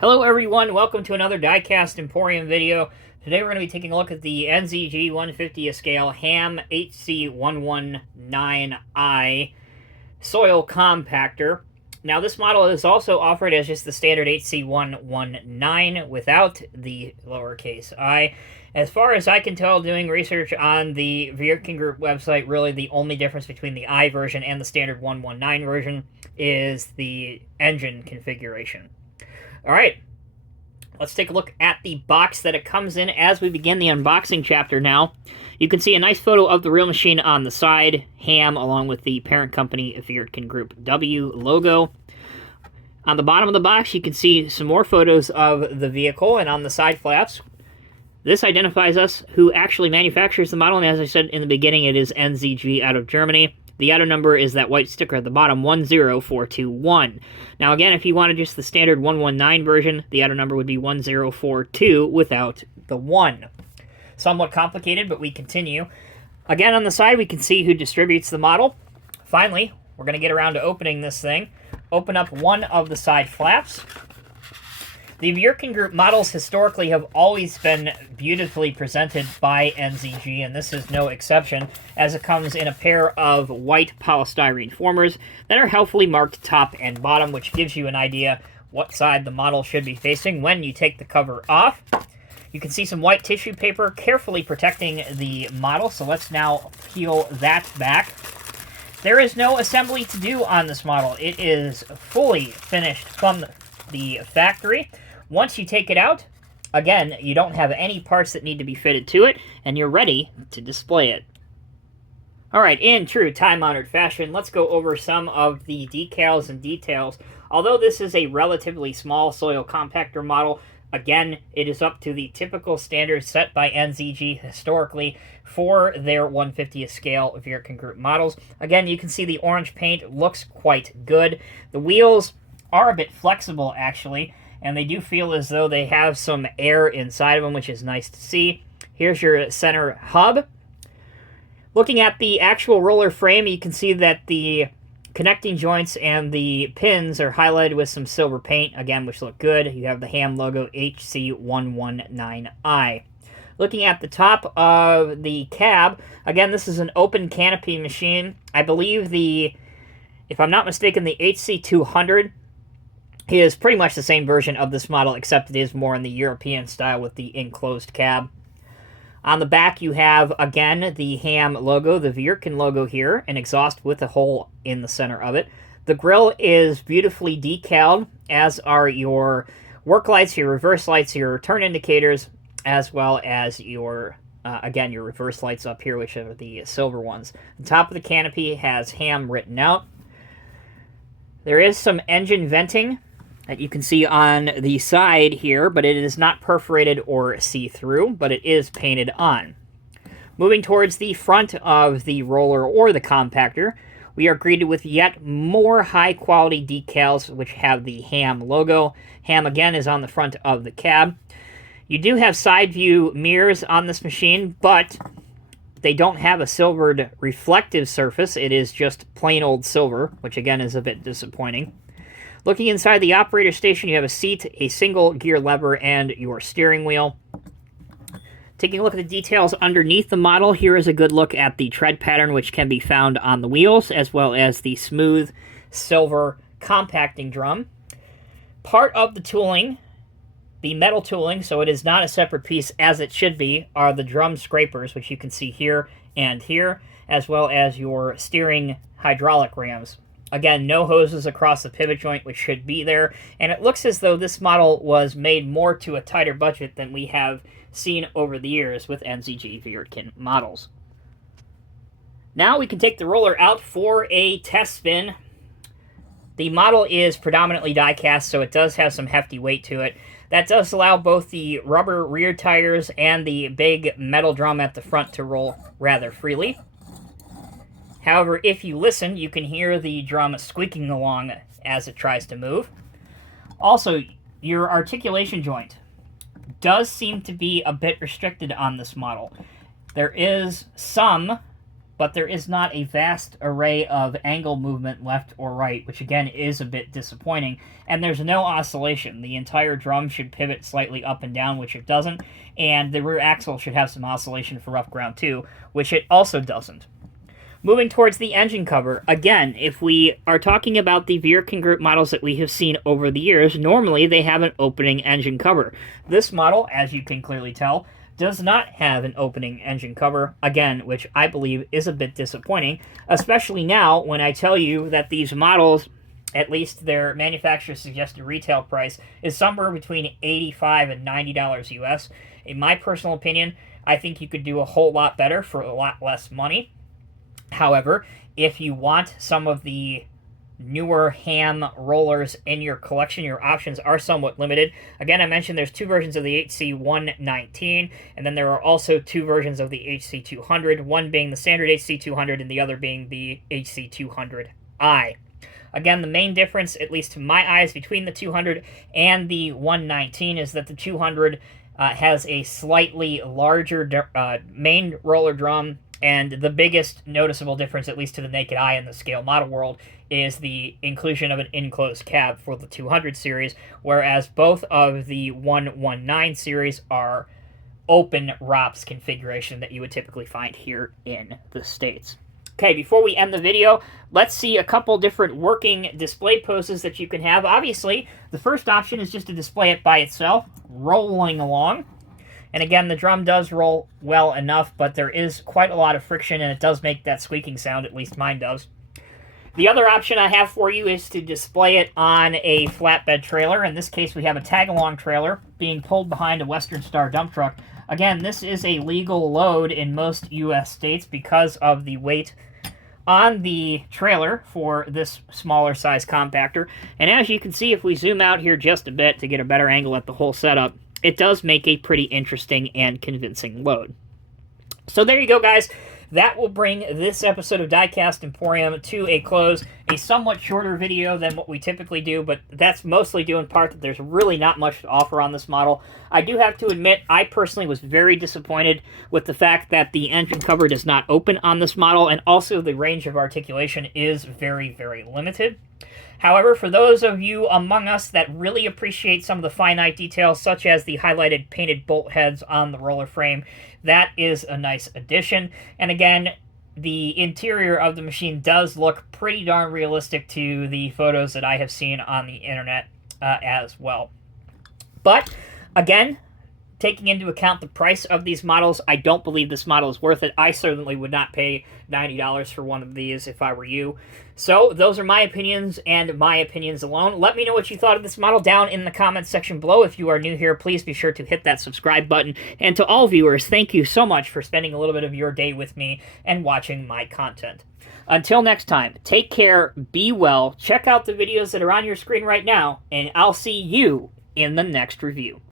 Hello everyone, welcome to another Diecast Emporium video. Today we're going to be taking a look at the NZG 150th scale HAMM HC119i soil compactor. Now this model is also offered as just the standard HC119 without the lowercase I. As far as I can tell, doing research on the Wirtgen Group website, really the only difference between the I version and the standard 119 version is the engine configuration. Alright, let's take a look at the box that it comes in as we begin the unboxing chapter now. You can see a nice photo of the real machine on the side, HAMM, along with the parent company Wirtgen Group W logo. On the bottom of the box, you can see some more photos of the vehicle, and on the side flaps, this identifies us who actually manufactures the model, and as I said in the beginning, it is NZG out of Germany. The item number is that white sticker at the bottom, 10421. Now again, if you wanted just the standard 119 version, the item number would be 1042 without the 1. Somewhat complicated, but we continue. Again, on the side, we can see who distributes the model. Finally, we're going to get around to opening this thing. Open up one of the side flaps. The Wirtgen Group models historically have always been beautifully presented by NZG, and this is no exception, as it comes in a pair of white polystyrene formers that are helpfully marked top and bottom, which gives you an idea what side the model should be facing when you take the cover off. You can see some white tissue paper carefully protecting the model, so let's now peel that back. There is no assembly to do on this model. It is fully finished from the factory. Once you take it out, again, you don't have any parts that need to be fitted to it, and you're ready to display it. Alright, in true time-honored fashion, let's go over some of the decals and details. Although this is a relatively small soil compactor model, again, it is up to the typical standards set by NZG historically for their 150th scale Wirtgen Group models. Again, you can see the orange paint looks quite good. The wheels are a bit flexible, actually, and they do feel as though they have some air inside of them, which is nice to see. Here's your center hub. Looking at the actual roller frame, you can see that the connecting joints and the pins are highlighted with some silver paint, again, which look good. You have the HAMM logo HC119i. Looking at the top of the cab, again, this is an open canopy machine. I believe if I'm not mistaken, the HC200 is pretty much the same version of this model, except it is more in the European style with the enclosed cab. On the back, you have, again, the HAMM logo, the Wirtgen logo here, an exhaust with a hole in the center of it. The grille is beautifully decaled, as are your work lights, your reverse lights, your turn indicators, as well as your, again, your reverse lights up here, which are the silver ones. The top of the canopy has HAMM written out. There is some engine venting that you can see on the side here, but it is not perforated or see-through, but it is painted on. Moving towards the front of the roller or the compactor, we are greeted with yet more high-quality decals, which have the HAMM logo. HAMM, again, is on the front of the cab. You do have side view mirrors on this machine, but they don't have a silvered reflective surface. It is just plain old silver, which, again, is a bit disappointing. Looking inside the operator station, you have a seat, a single gear lever, and your steering wheel. Taking a look at the details underneath the model, here is a good look at the tread pattern, which can be found on the wheels, as well as the smooth silver compacting drum. Part of the tooling, the metal tooling, so it is not a separate piece as it should be, are the drum scrapers, which you can see here and here, as well as your steering hydraulic rams. Again, no hoses across the pivot joint, which should be there, and it looks as though this model was made more to a tighter budget than we have seen over the years with NZG Wirtgen models. Now we can take the roller out for a test spin. The model is predominantly die-cast, so it does have some hefty weight to it. That does allow both the rubber rear tires and the big metal drum at the front to roll rather freely. However, if you listen, you can hear the drum squeaking along as it tries to move. Also, your articulation joint does seem to be a bit restricted on this model. There is some but there is not a vast array of angle movement left or right, which again is a bit disappointing. And there's no oscillation. The entire drum should pivot slightly up and down, which it doesn't, and the rear axle should have some oscillation for rough ground too, which it also doesn't. Moving towards the engine cover, again, if we are talking about the Wirtgen Group models that we have seen over the years, normally they have an opening engine cover. This model, as you can clearly tell, does not have an opening engine cover, again, which I believe is a bit disappointing, especially now when I tell you that these models, at least their manufacturer's suggested retail price, is somewhere between $85 and $90 US. In my personal opinion, I think you could do a whole lot better for a lot less money. However, if you want some of the newer HAMM rollers in your collection, your options are somewhat limited. Again, I mentioned there's two versions of the HC119, and then there are also two versions of the HC200, one being the standard HC200 and the other being the HC200i. Again, the main difference, at least to my eyes, between the 200 and the 119 is that the 200 has a slightly larger main roller drum, and the biggest noticeable difference, at least to the naked eye in the scale model world, is the inclusion of an enclosed cab for the 200 series, whereas both of the 119 series are open ROPS configuration that you would typically find here in the States. Okay, before we end the video, let's see a couple different working display poses that you can have. Obviously, the first option is just to display it by itself, rolling along. And again, the drum does roll well enough, but there is quite a lot of friction, and it does make that squeaking sound, at least mine does. The other option I have for you is to display it on a flatbed trailer. In this case, we have a tag-along trailer being pulled behind a Western Star dump truck. Again, this is a legal load in most U.S. states because of the weight on the trailer for this smaller size compactor. And as you can see, if we zoom out here just a bit to get a better angle at the whole setup, it does make a pretty interesting and convincing load. So there you go, guys. That will bring this episode of Diecast Emporium to a close. A somewhat shorter video than what we typically do, but that's mostly due in part that there's really not much to offer on this model. I do have to admit, I personally was very disappointed with the fact that the engine cover does not open on this model, and also the range of articulation is very, very limited. However, for those of you among us that really appreciate some of the finite details, such as the highlighted painted bolt heads on the roller frame, that is a nice addition. And again, the interior of the machine does look pretty darn realistic to the photos that I have seen on the internet as well. But, again, taking into account the price of these models, I don't believe this model is worth it. I certainly would not pay $90 for one of these if I were you. So, those are my opinions, and my opinions alone. Let me know what you thought of this model down in the comments section below. If you are new here, please be sure to hit that subscribe button. And to all viewers, thank you so much for spending a little bit of your day with me and watching my content. Until next time, take care, be well, check out the videos that are on your screen right now, and I'll see you in the next review.